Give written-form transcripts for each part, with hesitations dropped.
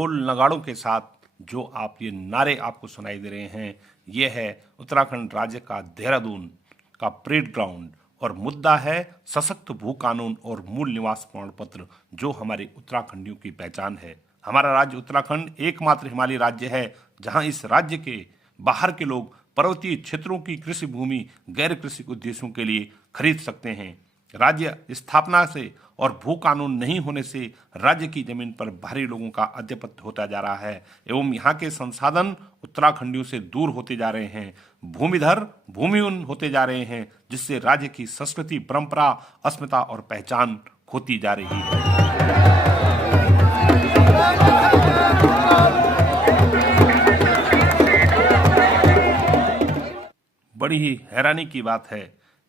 ढोल नगाड़ों के साथ जो आप ये नारे आपको सुनाई दे रहे हैं, ये है उत्तराखंड राज्य का देहरादून का परेड ग्राउंड और मुद्दा है सशक्त भू कानून और मूल निवास प्रमाण पत्र, जो हमारे उत्तराखंडियों की पहचान है। हमारा राज्य उत्तराखंड एकमात्र हिमालयी राज्य है जहां इस राज्य के बाहर के लोग पर्वतीय क्षेत्रों की कृषि भूमि गैर कृषि उद्देश्यों के लिए खरीद सकते हैं। राज्य स्थापना से और भू कानून नहीं होने से राज्य की जमीन पर बाहरी लोगों का आधिपत्य होता जा रहा है एवं यहाँ के संसाधन उत्तराखंडियों से दूर होते जा रहे हैं, भूमिधर भूमिहीन होते जा रहे हैं, जिससे राज्य की संस्कृति, परंपरा, अस्मिता और पहचान खोती जा रही है। बड़ी ही हैरानी की बात है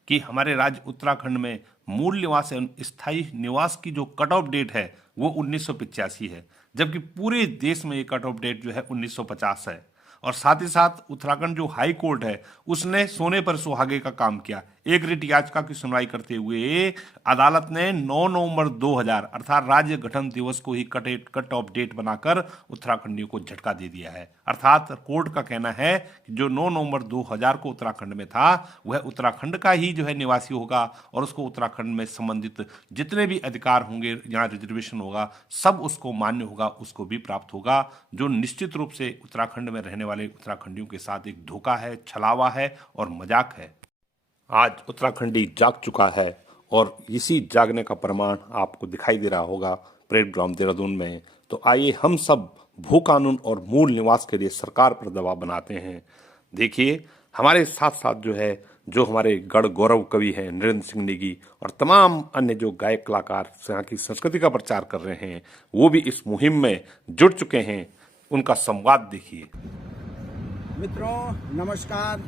कि हमारे राज्य उत्तराखंड में मूल निवास एवं स्थायी निवास की जो कट ऑफ डेट है वो 1985 है, जबकि पूरे देश में ये कट ऑफ डेट जो है 1950 है। और साथ ही साथ उत्तराखंड जो हाई कोर्ट है उसने सोने पर सुहागे का काम किया। एक रिट याचिका की सुनवाई करते हुए अदालत ने 9 नवंबर 2000 अर्थात राज्य गठन दिवस को ही कट ऑफ डेट बनाकर उत्तराखंडियों को झटका दे दिया है। अर्थात कोर्ट का कहना है कि जो 9 नवंबर 2000 को उत्तराखंड में था वह उत्तराखंड का ही जो है निवासी होगा और उसको उत्तराखंड में संबंधित जितने भी अधिकार होंगे, यहाँ रिजर्वेशन होगा, सब उसको मान्य होगा, उसको भी प्राप्त होगा, जो निश्चित रूप से उत्तराखंड में रहने वाले उत्तराखंडियों के साथ एक धोखा है, छलावा है और मजाक है। आज उत्तराखंडी जाग चुका है और इसी जागने का प्रमाण आपको दिखाई दे रहा होगा परेड ग्राउंड देहरादून में। तो आइए हम सब भू कानून और मूल निवास के लिए सरकार पर दबाव बनाते हैं। देखिए, हमारे साथ साथ जो हमारे गढ़ गौरव कवि हैं नरेंद्र सिंह नेगी और तमाम अन्य जो गायक कलाकार यहाँ की संस्कृति का प्रचार कर रहे हैं, वो भी इस मुहिम में जुट चुके हैं। उनका संवाद देखिए। मित्रों नमस्कार।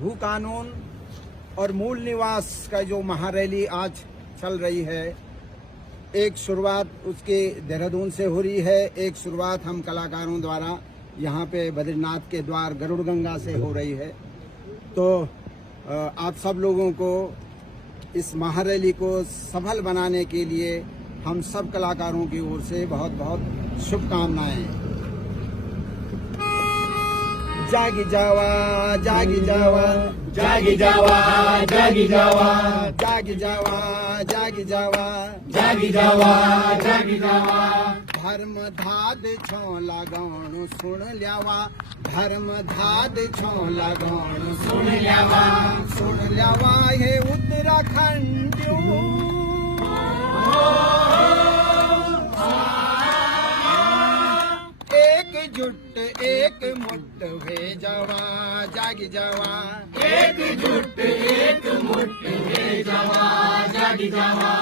भू कानून और मूल निवास का जो महारैली आज चल रही है, एक शुरुआत उसके देहरादून से हो रही है, एक शुरुआत हम कलाकारों द्वारा यहाँ पे बद्रीनाथ के द्वार गरुड़ गंगा से हो रही है। तो आप सब लोगों को इस महारैली को सफल बनाने के लिए हम सब कलाकारों की ओर से बहुत बहुत शुभकामनाएं। जागी जावा जागी जावा जागी जावा जागी जावा जागी जावा जागी जावा जागी जावा जागी जावा धर्म धाद छो लगाणु सुन ल्यावा धर्म धाद छो लगाणु सुन ल्यावा हे उत्तराखंडियों एकजुट एक मुट्ठ हुए जावा जागी जावा एकजुट एक मुट्ठ हुए जावा जागी जावा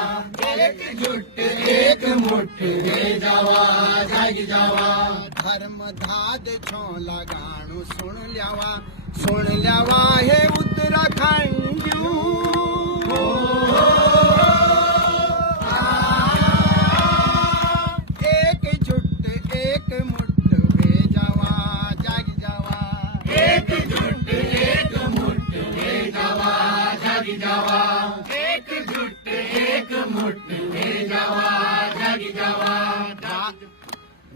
एकजुट एक मुट्ठ हुए जावा जागी जावा धर्म धाद छो लगाणु सुन ल्यावा हे उत्तराखंडियों एकजुट एक मुट्ठ एकजुट एक मुट्ठ में जावा जागी जावा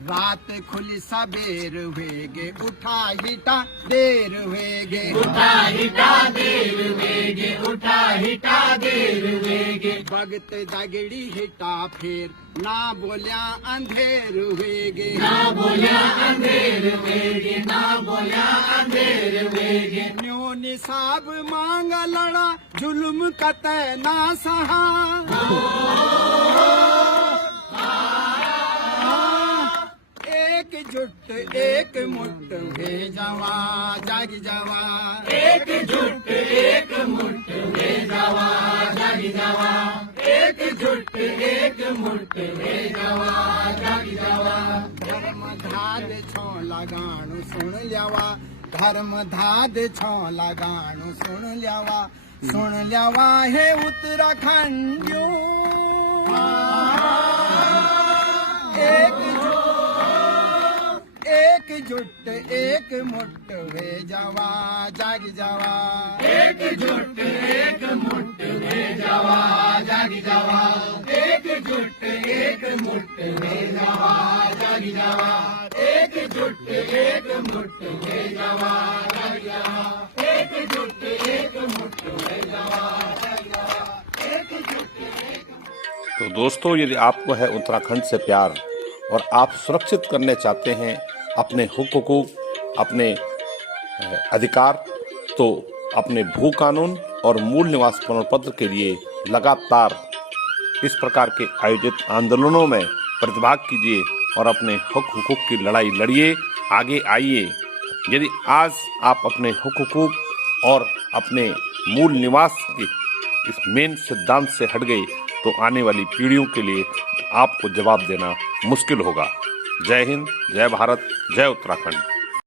रात खुली सबेर हुएगे उठा हिटा देर हुएगे उठा हिटा देर हुएगे उठा हिटा देर हुएगे भगत दगड़ी हिटा फिर ना बोलिया अंधेर हुएगे ना बोलिया अंधेर हुएगे ना बोलिया अंधेर हुएगे न्यो निसाब मांग लड़ा जुल्म कतै ना सहा एकजुट एक मुट्ठ हुए जावा जागी जावा एकजुट एक मुट्ठ हुए जावा जागी जावा एकजुट एक मुट्ठ हुए जावा जागी जावा धर्म धाद छो लगाणु सुन ल्यावा धर्म धाद छो लगाणु सुन ल्यावा हे उत्तराखंडियों एकजुट एक मुट्ठ हुए जावा जागी जावा एकजुट एक मुट्ठ हुए जावा जागी जावा एकजुट एक मुट्ठ में जावा जागी जावा, एकजुट एक मुट्ठ में जावा जागी जावा, एकजुट एक मुट्ठ में जावा जागी जावा, एकजुट एक। तो दोस्तों, यदि आपको है उत्तराखंड से प्यार और आप सुरक्षित करने चाहते हैं अपने हुकूक, अपने अधिकार, तो अपने भू कानून और मूल निवास प्रमाण पत्र के लिए लगातार इस प्रकार के आयोजित आंदोलनों में प्रतिभाग कीजिए और अपने हुकूक की लड़ाई लड़िए, आगे आइए। यदि आज आप अपने हुकूक और अपने मूल निवास के इस मेन सिद्धांत से हट गए तो आने वाली पीढ़ियों के लिए आपको जवाब देना मुश्किल होगा। जय हिंद, जय भारत, जय उत्तराखंड।